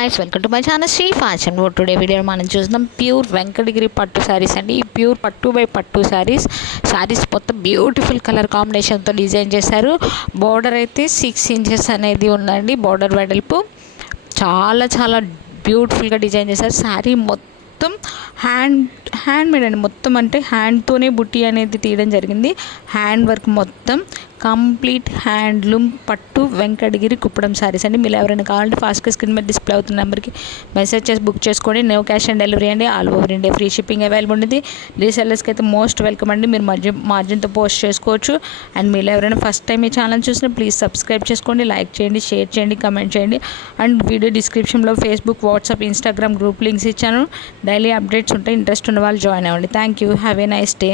Nice welcome to my channel Sri fashion world. Today video మనం చూద్దాం pure Venkatagiri పట్టు శారీస్ అండి. ఈ ప్యూర్ పట్టు బై పట్టు శారీస్ మొత్తం బ్యూటిఫుల్ కలర్ కాంబినేషన్తో డిజైన్ చేశారు. బార్డర్ అయితే 6 ఇంచెస్ అనేది ఉందండి. బార్డర్ వెడల్పు చాలా చాలా బ్యూటిఫుల్గా డిజైన్ చేశారు. శారీ మొత్తం హ్యాండ్ మేడ్ అండి. మొత్తం అంటే హ్యాండ్తోనే బుట్టి అనేది తీయడం జరిగింది. హ్యాండ్ వర్క్ మొత్తం కంప్లీట్ హ్యాండ్లూమ్ పట్టు వెంకటగిరి కుప్పడం శారీస్ అండి. మీరు ఎవరైనా కావాలంటే ఫాస్ట్గా స్క్రీన్ మీద డిస్ప్లే అవుతున్న నెంబర్కి మెసేజ్ చేసి బుక్ చేసుకోండి. నో క్యాష్ ఆన్ డెలివరీ అండి. All over India free shipping available ఉంది. రీసెల్లర్స్కి అయితే మోస్ట్ వెల్కమ్ అండి. మీరు మార్జిన్తో పోస్ట్ చేసుకోవచ్చు. అండ్ మీరు ఎవరైనా ఫస్ట్ టైం ఈ ఛానల్ చూసినా ప్లీజ్ సబ్స్క్రైబ్ చేసుకోండి, లైక్ చేయండి, షేర్ చేయండి, కమెంట్ చేయండి. అండ్ వీడియో డిస్క్రిప్షన్లో Facebook, WhatsApp, Instagram group links ఇచ్చాను. డైలీ అప్డేట్స్ ఉంటాయి. ఇంట్రెస్ట్ ఉన్న వాళ్ళు జాయిన్ అవ్వండి. Thank you. Have a nice day.